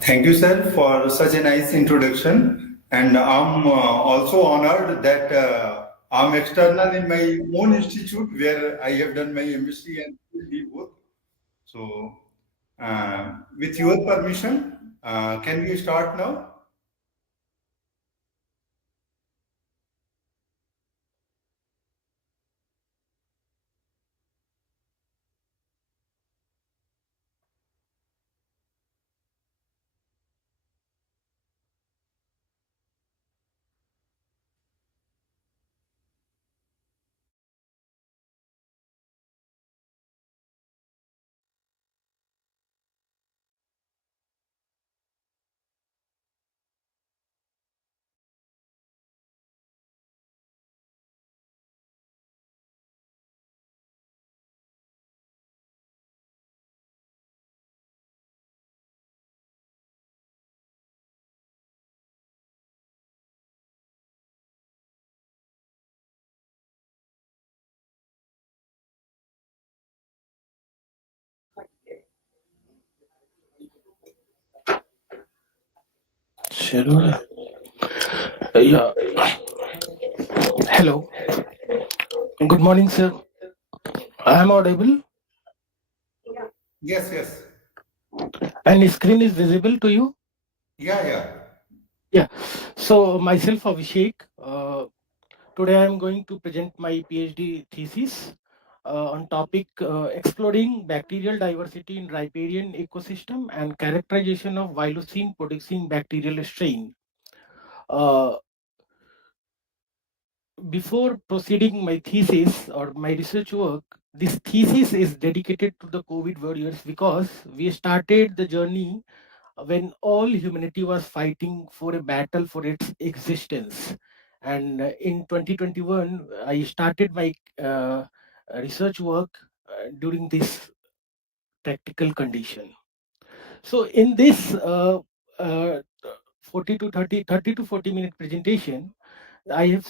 Thank you, sir, for such a nice introduction. And I'm also honored that I'm external in my own institute where I have done my MSc and PhD both. So, with your permission, can we start now? Schedule. Yeah. Hello. Good morning, sir. I am audible Yes, yes. and the screen is visible to you. Yeah, yeah. Yeah. So myself, Abhishek. Today I am going to present my PhD thesis on topic exploring bacterial diversity in riparian ecosystem and characterization of Violocene producing bacterial strain. Uh, Before proceeding my thesis or my research work, this thesis is dedicated to the COVID warriors because we started the journey when all humanity was fighting for a battle for its existence. And in 2021, I started my research work during this practical condition. So in this uh, 40 to 30 to 40-minute presentation, I have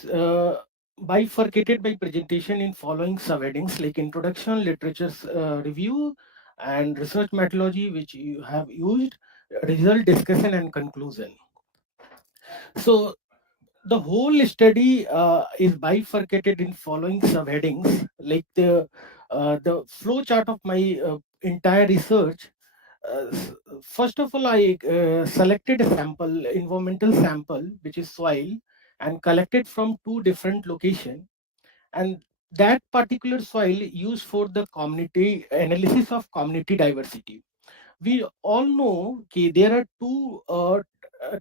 bifurcated my presentation in following subheadings like introduction, literature's review, and research methodology which you have used, result discussion, and conclusion. So the whole study is bifurcated in following subheadings like the flow chart of my entire research. First of all, I selected a sample, environmental sample, which is soil, and collected from two different locations. And that particular soil used for the community analysis of community diversity. We all know there are two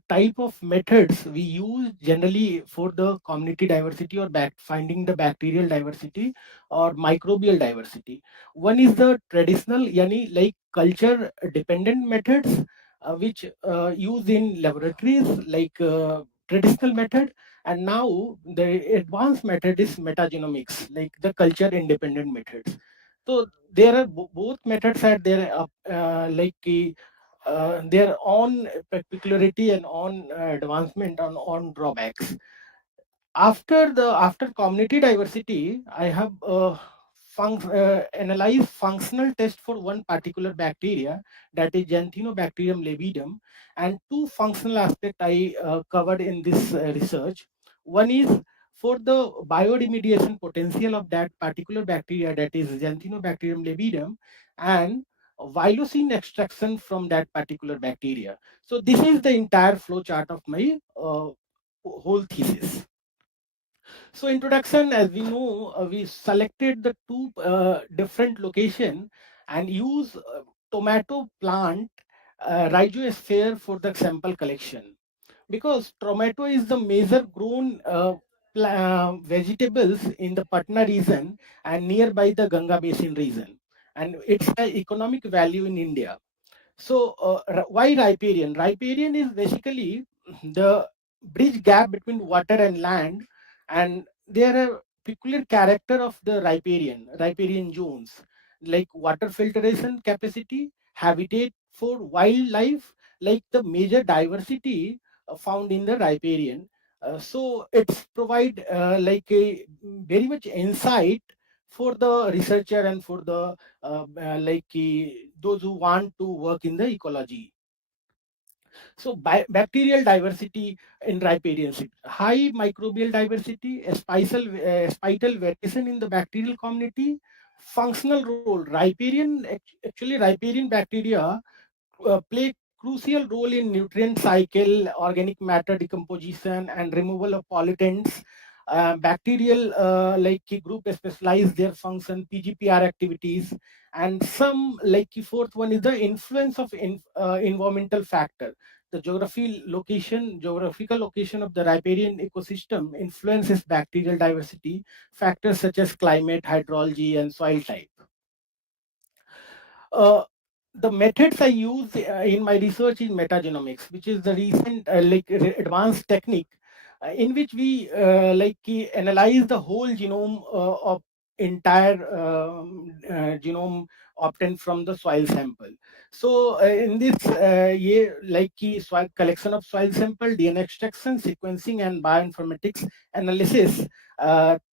type of methods we use generally for the community diversity or finding the bacterial diversity or microbial diversity. One is the traditional, yani like culture dependent methods, which used in laboratories like traditional method, and now the advanced method is metagenomics, like the culture independent methods. So there are both methods had their their own peculiarity and on advancement and on drawbacks. After community diversity, I have analyzed functional test for one particular bacteria, that is Xanthinobacterium levidum, and two functional aspects I covered in this research. One is for the bioremediation potential of that particular bacteria, that is Xanthinobacterium levidum, and Violocene extraction from that particular bacteria. So this is the entire flow chart of my whole thesis. So introduction, as we know, we selected the two different location and use tomato plant rhizosphere for the sample collection, because tomato is the major grown vegetables in the Patna region and nearby the Ganga Basin region, and it's the economic value in India. So, why riparian? Riparian is basically the bridge gap between water and land, and there are peculiar character of the riparian zones, like water filtration capacity, habitat for wildlife, like the major diversity found in the riparian. So it's provide like a very much insight for the researcher and for the those who want to work in the ecology. So bacterial diversity in riparians, high microbial diversity, a spital variation in the bacterial community, functional role. Actually riparian bacteria play crucial role in nutrient cycle, organic matter decomposition, and removal of pollutants. Bacterial group specialize their function, PGPR activities, and some fourth one is the influence of environmental factor. The geographical location of the riparian ecosystem influences bacterial diversity. Factors such as climate, hydrology, and soil type. Uh, the methods I use in my research is metagenomics, which is the recent advanced technique in which we analyze the whole genome of entire genome obtained from the soil sample. So in this soil collection of soil sample, DNA extraction, sequencing, and bioinformatics analysis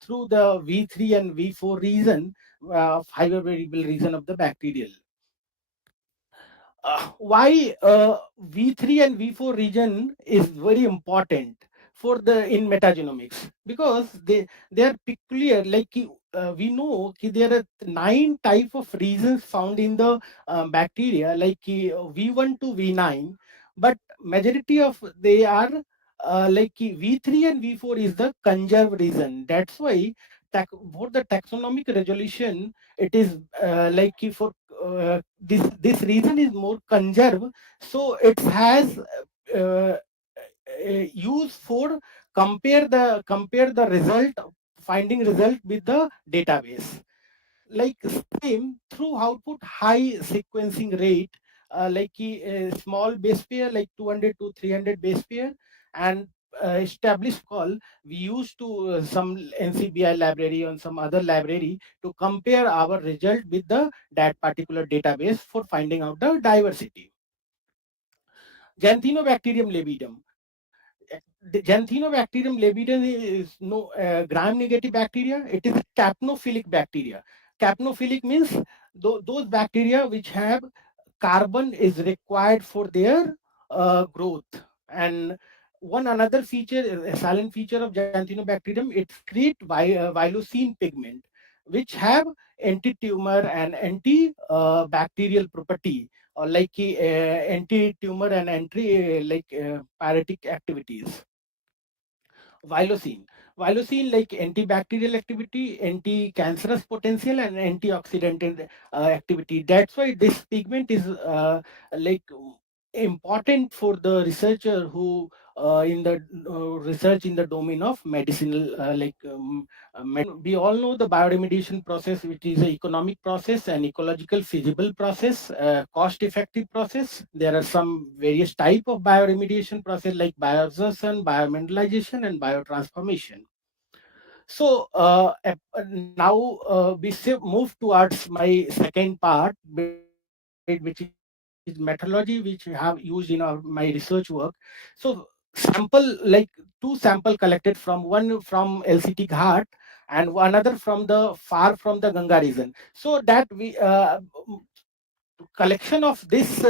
through the V3 and V4 region of higher variable region of the bacterial. Why V3 and V4 region is very important for the in metagenomics, because they are peculiar. We know there are 9 type of regions found in the bacteria, V1 to V9, but majority of they are V3 and V4 is the conserved region. That's why for the taxonomic resolution, it is for this reason is more conserve, so it has uh, use for compare the result, finding result with the database. Like same through output high sequencing rate, a small base pair like 200 to 300 base pair, and established call we use to some NCBI library and some other library to compare our result with the that particular database for finding out the diversity. Xanthinobacterium labidum. The Xanthinobacterium labidum is no gram-negative bacteria. It is a capnophilic bacteria. Capnophilic means those bacteria which have carbon is required for their growth. And one another feature, a silent feature of Xanthinobacterium, it secrete vylocene pigment, which have anti-tumor and anti-bacterial property, or anti-tumor and pyretic activities. Vylocene. Vylocene like antibacterial activity, anti-cancerous potential, and antioxidant activity. That's why this pigment is like important for the researcher who in the research in the domain of medicinal we all know the bioremediation process, which is an economic process, an ecological feasible process, cost effective process. There are some various type of bioremediation process like bioabsorption, biomineralization, and biotransformation. So now move towards my second part, which is methodology, which we have used in my research work. So sample, like two sample collected from one from LCT Ghat and another from the far from the Ganga region. So that we collection of this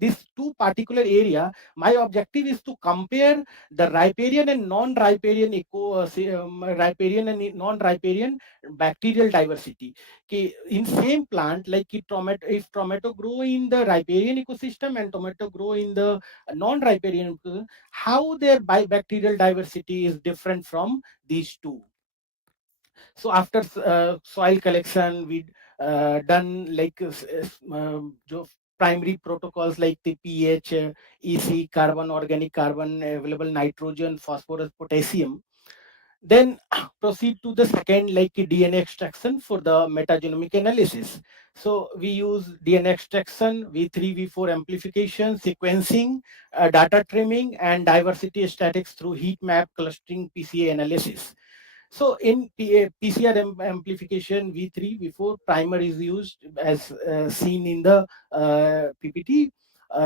this two particular area, my objective is to compare the riparian and non-riparian riparian and non-riparian bacterial diversity. Okay, in same plant, like tomato, if tomato grow in the riparian ecosystem and tomato grow in the non-riparian ecosystem, how their bacterial diversity is different from these two. So after soil collection, we done like primary protocols like the pH, EC, carbon, organic carbon, available nitrogen, phosphorus, potassium. Then proceed to the second, like DNA extraction for the metagenomic analysis. So we use DNA extraction, V3, V4 amplification, sequencing, data trimming, and diversity statistics through heat map clustering PCA analysis. So in PCR amplification, V3, V4 primer is used as seen in the PPT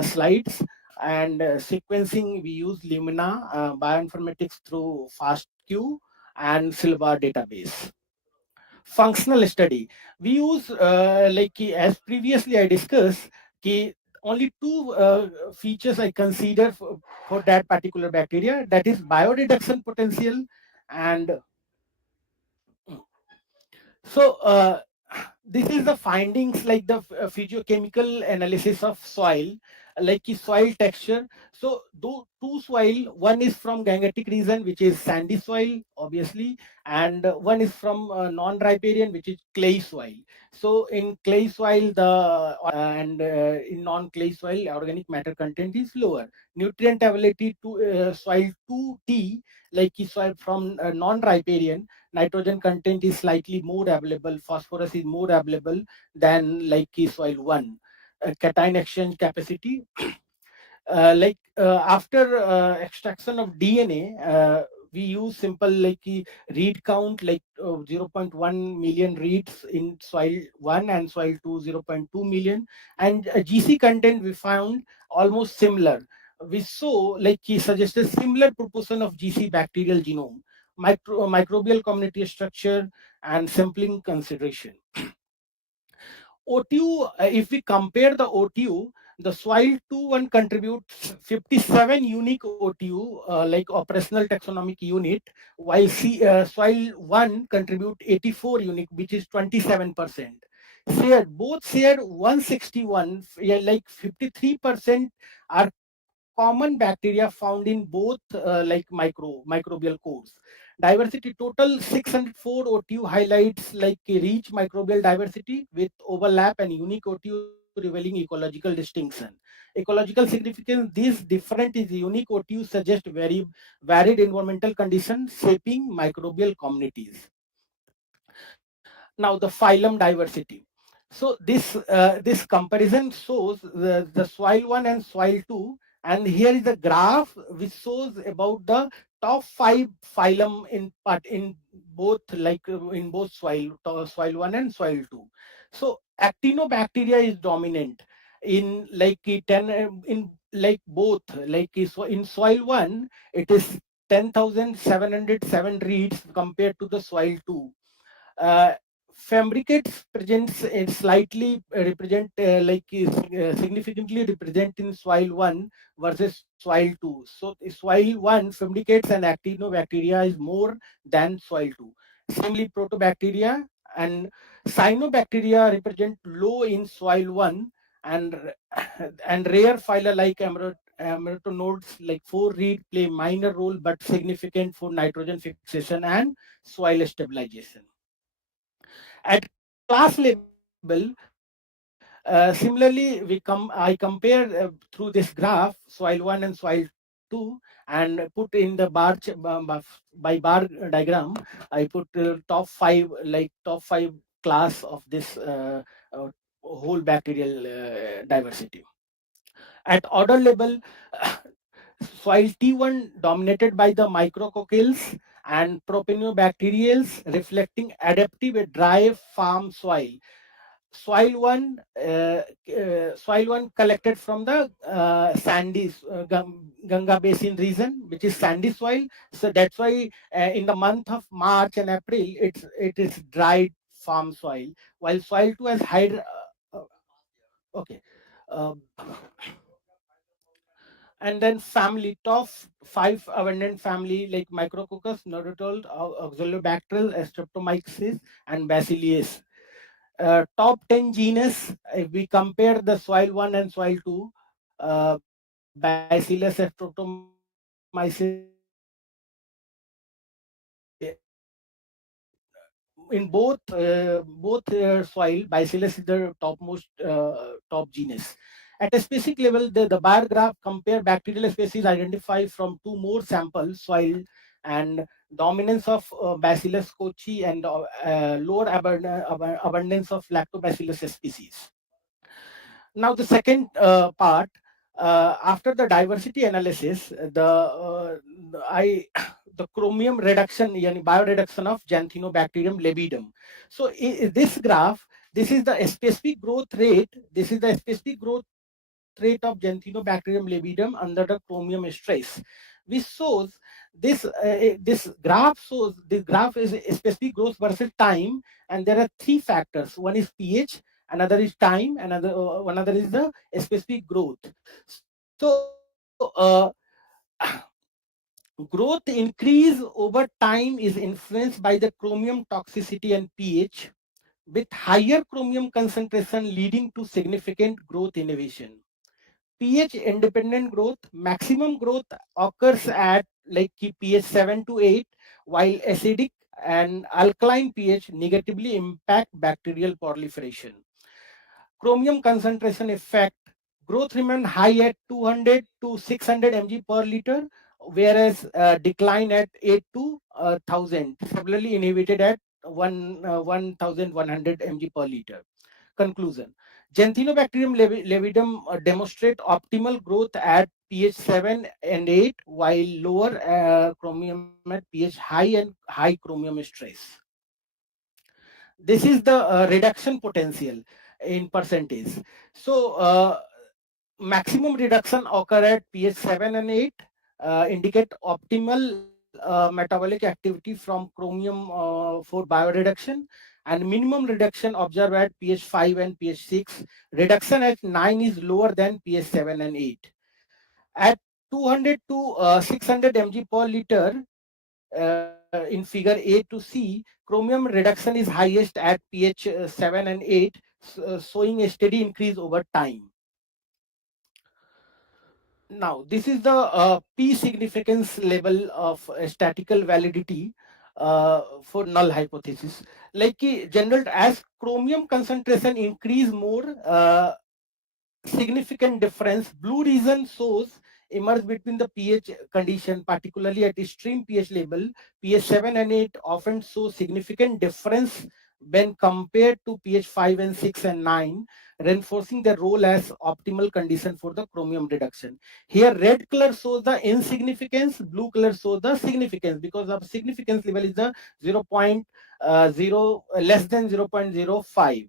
slides, and sequencing we use Lumina bioinformatics through FastQ and Silva database. Functional study, we use as previously I discussed, only two features I consider for that particular bacteria, that is bioreduction potential and so this is the findings, like the physiochemical analysis of soil, soil texture. So two soil, one is from Gangetic region, which is sandy soil, obviously, and one is from non-riparian, which is clay soil. So in clay soil, the and in non-clay soil, organic matter content is lower. Nutrient availability to soil 2T, soil from non-riparian, nitrogen content is slightly more available, phosphorus is more available than soil 1. Cation exchange capacity, after extraction of DNA, we use simple read count, zero point 0.1 million reads in soil 1 and soil 2 0.2 million, and GC content we found almost similar. We saw he suggested similar proportion of GC bacterial genome, microbial community structure, and sampling consideration. OTU, if we compare the OTU, the soil 2 1 contributes 57 unique OTU, operational taxonomic unit, while soil 1 contribute 84 unique, which is 27%. Both shared 161, 53% are common bacteria found in both microbial cores. Diversity total 604 OTU highlights like a rich microbial diversity with overlap and unique OTU revealing ecological distinction. Ecological significance, this different is unique OTU suggest very varied environmental conditions shaping microbial communities. Now the phylum diversity. So this comparison shows the soil 1 and soil 2, and here is a graph which shows about the top 5 phylum in both in both soil 1 and soil 2. So actinobacteria is dominant in in like both in soil 1 it is 10,707 reads compared to the soil 2. uh, Fabricates presents in slightly represent significantly represent in soil 1 versus soil 2. So soil 1 fabricates and actinobacteria is more than soil 2. Similarly, protobacteria and cyanobacteria represent low in soil 1, and and rare phyla like Amratonodes like 4 reed play minor role but significant for nitrogen fixation and soil stabilization. At class level, similarly, I compare through this graph soil 1 and soil 2 and put in the by bar diagram. I put top five top five class of this uh, whole bacterial diversity. At order level, soil T1 dominated by the micrococcales and propanobacterials, reflecting adaptive dry farm soil. Soil 1 collected from the Ganga Basin region, which is sandy soil. So that's why in the month of March and April, it is dried farm soil, while soil 2 has okay. Uh, and then family top 5 abundant family like Micrococcus, Neurotold, Oxalobacter, Streptomyces, and Bacillus. Top 10 genus, if we compare the soil 1 and soil 2, Bacillus streptomyces in both soil, Bacillus is the topmost top genus. At a specific level, the bar graph compare bacterial species identified from two more samples, soil and dominance of Bacillus kochi and lower abundance of Lactobacillus species. Now the second part, after the diversity analysis, I the chromium reduction, yani bioreduction of Xanthinobacterium labidum. So this graph, this is the specific growth rate. This is the specific growth rate of Xanthinobacterium labidum under the chromium stress, which shows this graph is a specific growth versus time, and there are three factors. One is pH, another is time, another is the specific growth. So growth increase over time is influenced by the chromium toxicity and pH, with higher chromium concentration leading to significant growth inhibition. pH independent growth, maximum growth occurs at pH 7 to 8, while acidic and alkaline pH negatively impact bacterial proliferation. Chromium concentration effect, growth remain high at 200 to 600 mg per liter, whereas decline at 8 to 1000, similarly inhibited at 1100 mg per liter. Conclusion: Xanthinobacterium levidum demonstrate optimal growth at pH 7 and 8, while lower chromium at pH high and high chromium stress. This is the reduction potential in percentage. So maximum reduction occur at pH 7 and 8, indicate optimal metabolic activity from chromium for bioreduction, and minimum reduction observed at pH 5 and pH 6. Reduction at 9 is lower than pH 7 and 8. At 200 to 600 mg per liter, in figure A to C, chromium reduction is highest at pH 7 and 8, showing a steady increase over time. Now, this is the p significance level of statistical validity for null hypothesis. Like general, as chromium concentration increase more, significant difference. Blue region shows emerge between the pH condition, particularly at extreme pH level. pH 7 and 8 often show significant difference when compared to pH 5 and 6 and 9, reinforcing their role as optimal condition for the chromium reduction. Here, red color shows the insignificance, blue color shows the significance, because of significance level is the 0.0 less than 0.05.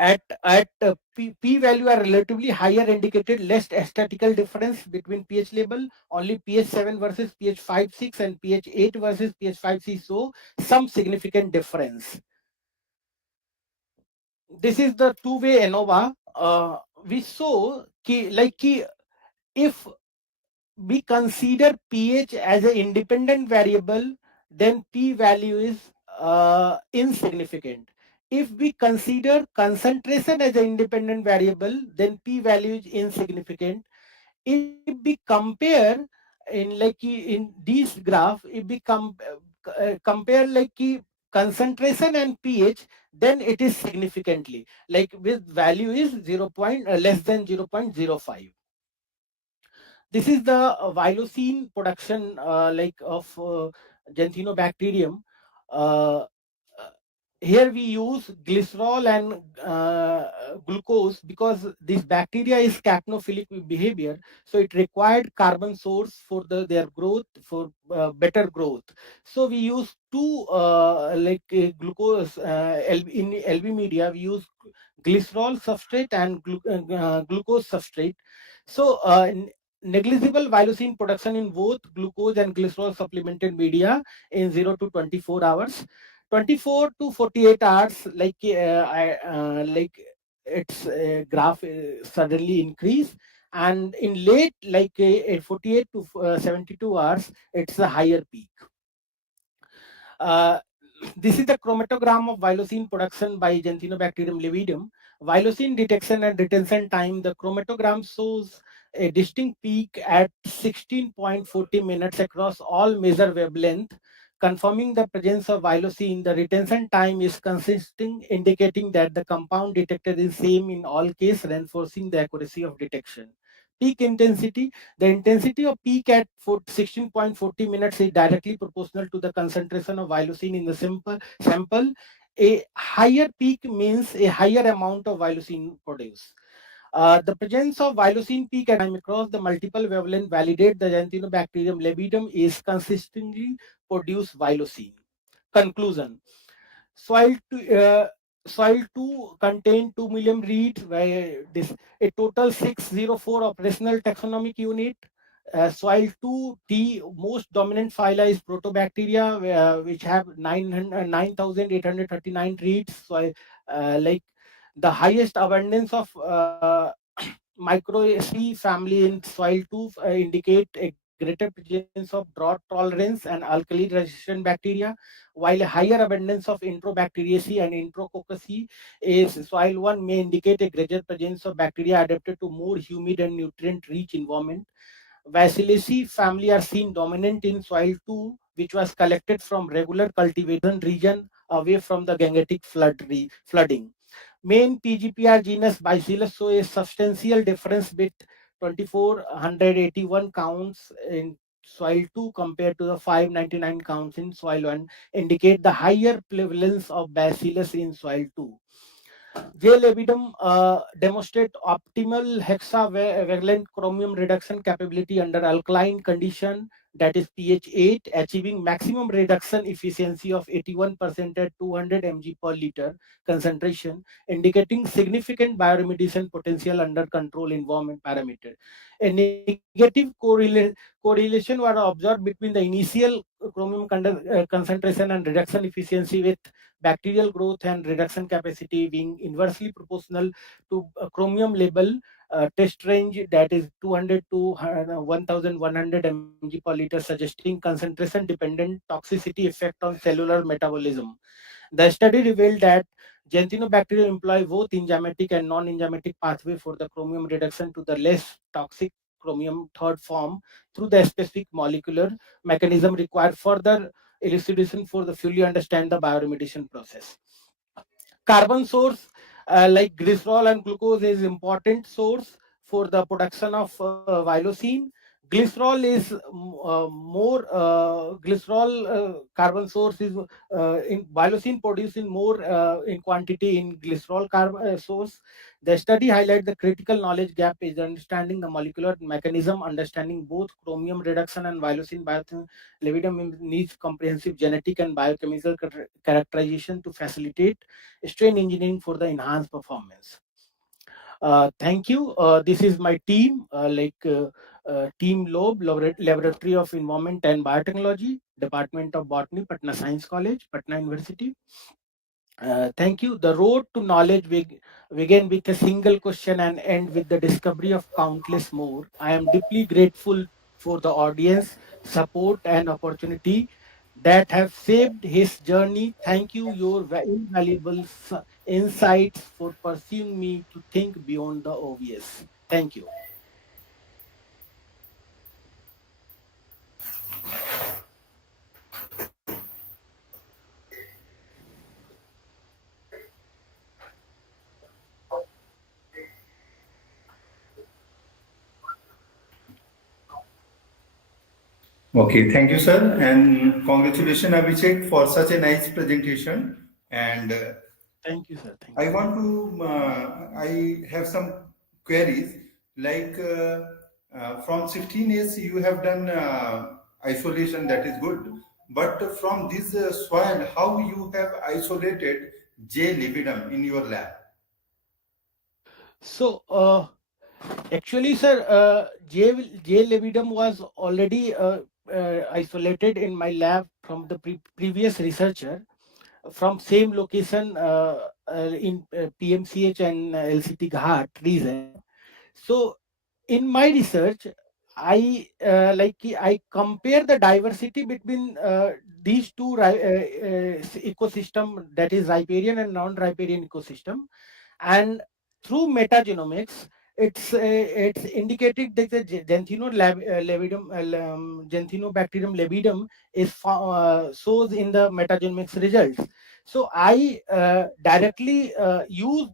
At p value are relatively higher, indicated less statistical difference between pH level. Only pH 7 versus pH 5 6 and pH 8 versus pH 5 6 show some significant difference. This is the two-way ANOVA. We saw if we consider pH as an independent variable, then p value is insignificant. If we consider concentration as an independent variable, then p value is insignificant. If we compare in these graph, if we compare concentration and pH, then it is significantly, like with value is 0. Less than 0.05. This is the Violocene production of Genthinobacterium. Uh, uh, Here we use glycerol and glucose because this bacteria is capnophilic behavior, so it required carbon source for their growth, for better growth. So we use two glucose in LV media. We use glycerol substrate and glucose substrate. So negligible Violocene production in both glucose and glycerol supplemented media in 0 to 24 hours. 24 to 48 hours, its graph suddenly increase, and in late 48 to 72 hours, it's a higher peak. Uh, this is the chromatogram of Violocene production by Genthinobacterium levidum. Violocene detection and retention time. The chromatogram shows a distinct peak at 16.40 minutes across all measure wavelength, confirming the presence of Violocene. The retention time is consistent, indicating that the compound detected is same in all cases, reinforcing the accuracy of detection. Peak intensity. The intensity of peak at 16.40 minutes is directly proportional to the concentration of Violocene in the sample. A higher peak means a higher amount of Violocene produced. The presence of Violocene peak at time across the multiple wavelength validate the Xanthinobacterium levidum is consistently produce Violocene. Conclusion. Soil to soil 2 contain 2 million reeds, where this a total 604 operational taxonomic unit. Soil 2 T most dominant phyla is Protobacteria, which have 9,839 reeds. So the highest abundance of micro family in soil 2 indicate a greater presence of drought tolerance and alkali resistant bacteria, while a higher abundance of Enterobacteriaceae and Enterococci is soil 1 may indicate a greater presence of bacteria adapted to more humid and nutrient rich environment. Bacillinaceae family are seen dominant in soil 2, which was collected from regular cultivation region away from the Gangetic flooding. Main PGPR genus Bacillus show a substantial difference with 2481 counts in soil 2 compared to the 599 counts in soil 1, indicate the higher prevalence of Bacillus in soil 2. J. labidum demonstrate optimal hexavalent chromium reduction capability under alkaline condition, that is pH 8, achieving maximum reduction efficiency of 81% at 200 mg per liter concentration, indicating significant bioremediation potential under control environment parameter. A negative correlation was observed between the initial chromium concentration and reduction efficiency, with bacterial growth and reduction capacity being inversely proportional to chromium level test range, that is 200 to 1100 mg per liter, suggesting concentration dependent toxicity effect on cellular metabolism. The study revealed that Xanthinobacteria employ both enzymatic and non-enzymatic pathway for the chromium reduction to the less toxic chromium third form through the specific molecular mechanism required further elucidation for the fully understand the bioremediation process. Carbon source like glycerol and glucose is important source for the production of violocine. Glycerol is more glycerol carbon source is in violocine produced in more in quantity in glycerol carbon source. The study highlight the critical knowledge gap is understanding the molecular mechanism. Understanding both chromium reduction and violocine levitum needs comprehensive genetic and biochemical characterization to facilitate strain engineering for the enhanced performance. Thank you. This is my team, Team Loeb, Laboratory of Environment and Biotechnology, Department of Botany, Patna Science College, Patna University. Thank you. The road to knowledge began with a single question and end with the discovery of countless more. I am deeply grateful for the audience support and opportunity that have shaped his journey. Thank you, your invaluable insights for pursuing me to think beyond the obvious. Thank you. Okay, thank you, sir, and congratulations, Abhishek, for such a nice presentation. And Thank you, sir. Thank I you. want to, I have some queries. Like from 16 years, you have done isolation, that is good. But from this soil, how you have isolated J. lividum in your lab? So, actually, sir, J. levidum was already isolated in my lab from the previous researcher from same location in PMCH and LCT Ghat region. So, in my research, I compare the diversity between these two ecosystem, that is riparian and non-riparian ecosystem, and through metagenomics it's indicated that the Genthinobacterium levidum is shows in the metagenomics results. So I directly use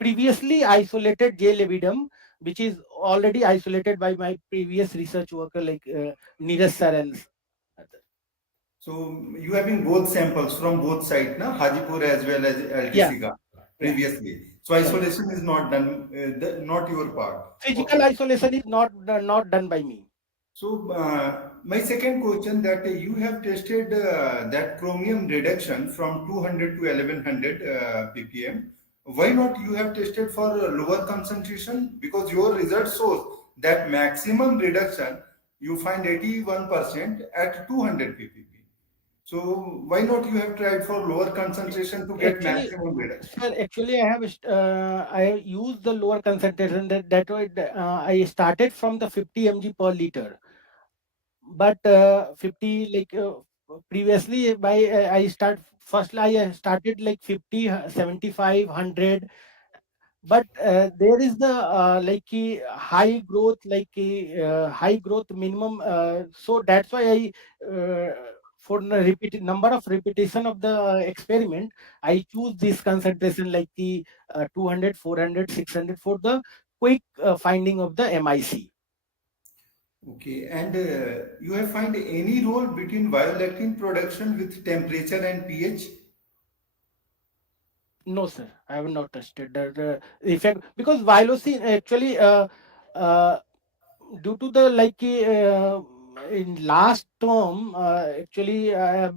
previously isolated J. levidum, which is already isolated by my previous research worker like Neeraj sir and other. So you having both samples from both sides, na Hajipur as well as Yeah, LTC Ghat yeah, previously. So right. isolation is not done, not your part. Physical Okay. isolation is not done by me. So, my second question that you have tested that chromium reduction from 200 to 1100 ppm. Why not you have tested for lower concentration? Because your result shows that maximum reduction you find 81% at 200 ppm. So, why not you have tried for lower concentration to get Actually, maximum reduction? sir, actually, I have used the lower concentration. That way, I started from the 50 mg per liter, but 50 previously by I start first I started like 50, 75, 100, but there is the high growth high growth minimum. So that's why I for the repeat number of repetition of the experiment, I choose this concentration like the 200, 400, 600 for the quick finding of the MIC. Okay, and you have find any role between violactin production with temperature and pH? No, sir, I have not tested the effect because Vilocin actually uh, due to the in last term actually I have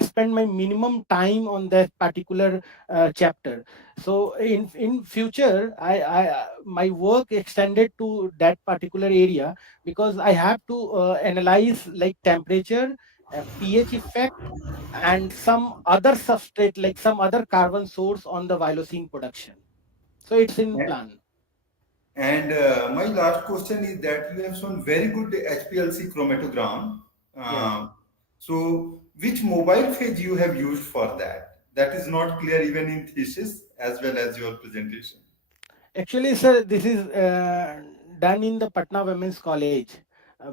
spent my minimum time on that particular chapter. So in future I my work extended to that particular area because I have to analyze like temperature, pH effect, and some other substrate like some other carbon source on the Vilocin production. So it's in plan. And my last question is that you have shown very good HPLC chromatogram. Yeah. So, which mobile phase you have used for that? That is not clear even in thesis as well as your presentation. Actually, sir, this is done in the Patna Women's College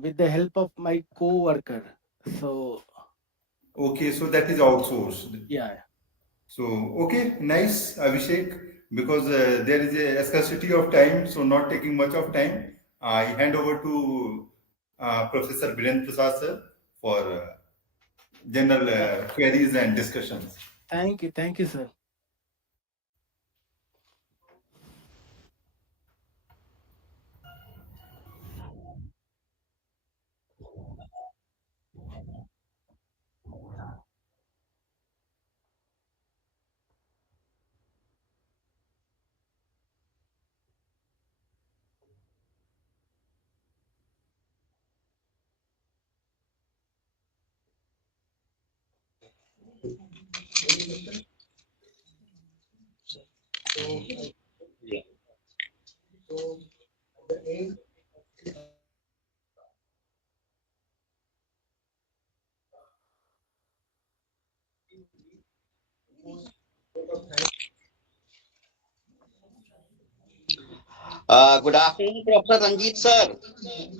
with the help of my co-worker. So Okay, so that is outsourced. yeah, So, okay, nice, Abhishek, because there is a scarcity of time, so not taking much of time, I hand over to Professor Birendra Prasad sir for general queries and discussions. thank you, sir. Good afternoon, Professor Ranjit sir.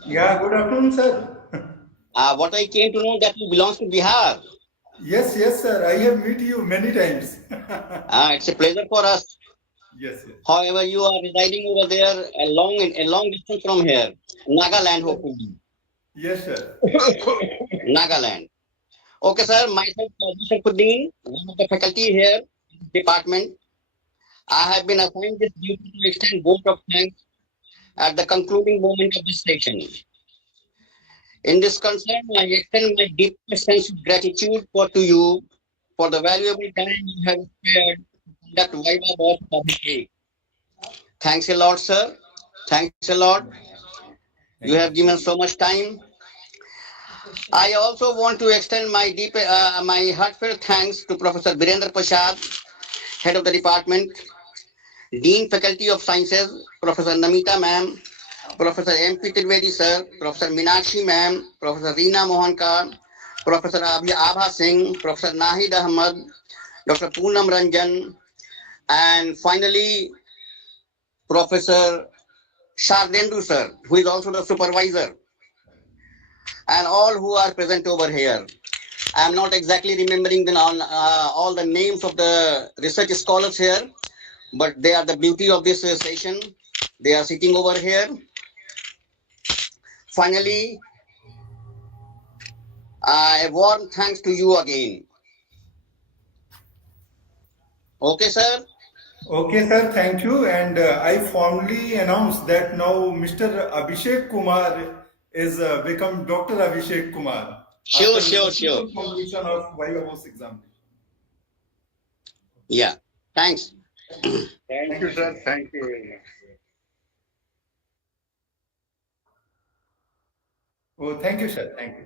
Yeah, good afternoon, sir. What I came to know that you belongs to Bihar. Yes, yes, sir. I have met you many times. It's a pleasure for us. Yes, yes. However, you are residing over there a long distance from here, Nagaland, hopefully. Yes, sir. Nagaland. Okay, sir. Myself, Shardendu, one of the faculty here in this department. I have been assigned this duty to extend vote of thanks at the concluding moment of this session. In this concern, I extend my deepest sense of gratitude to you for the valuable time you have spared to conduct Viva-Voce of Abhishek. Thanks a lot, sir. Thanks a lot. You Thank have you. given so much time. I also want to extend my heartfelt thanks to Professor Birendra Prasad, head of the department, Dean Faculty of Sciences, Professor Namita ma'am, Professor M.P. Trivedi sir, Professor Meenakshi ma'am, Professor Reena Mohanka, Professor Abha Singh, Professor Nahid Ahmad, Dr. Poonam Ranjan, and finally Professor Shardendu sir, who is also the supervisor, and all who are present over here. I am not exactly remembering all the names of the research scholars here, but they are the beauty of this session. They are sitting over here. Finally, a warm thanks to you again. Okay, sir? Okay, sir, thank you. And I formally announce that now Mr. Abhishek Kumar is become Dr. Abhishek Kumar Sure, after sure, sure. successful completion of Viva-Voce examination. Yeah. Thanks. Thank you, sir. Thank you very much. Oh, thank you, sir. Thank you.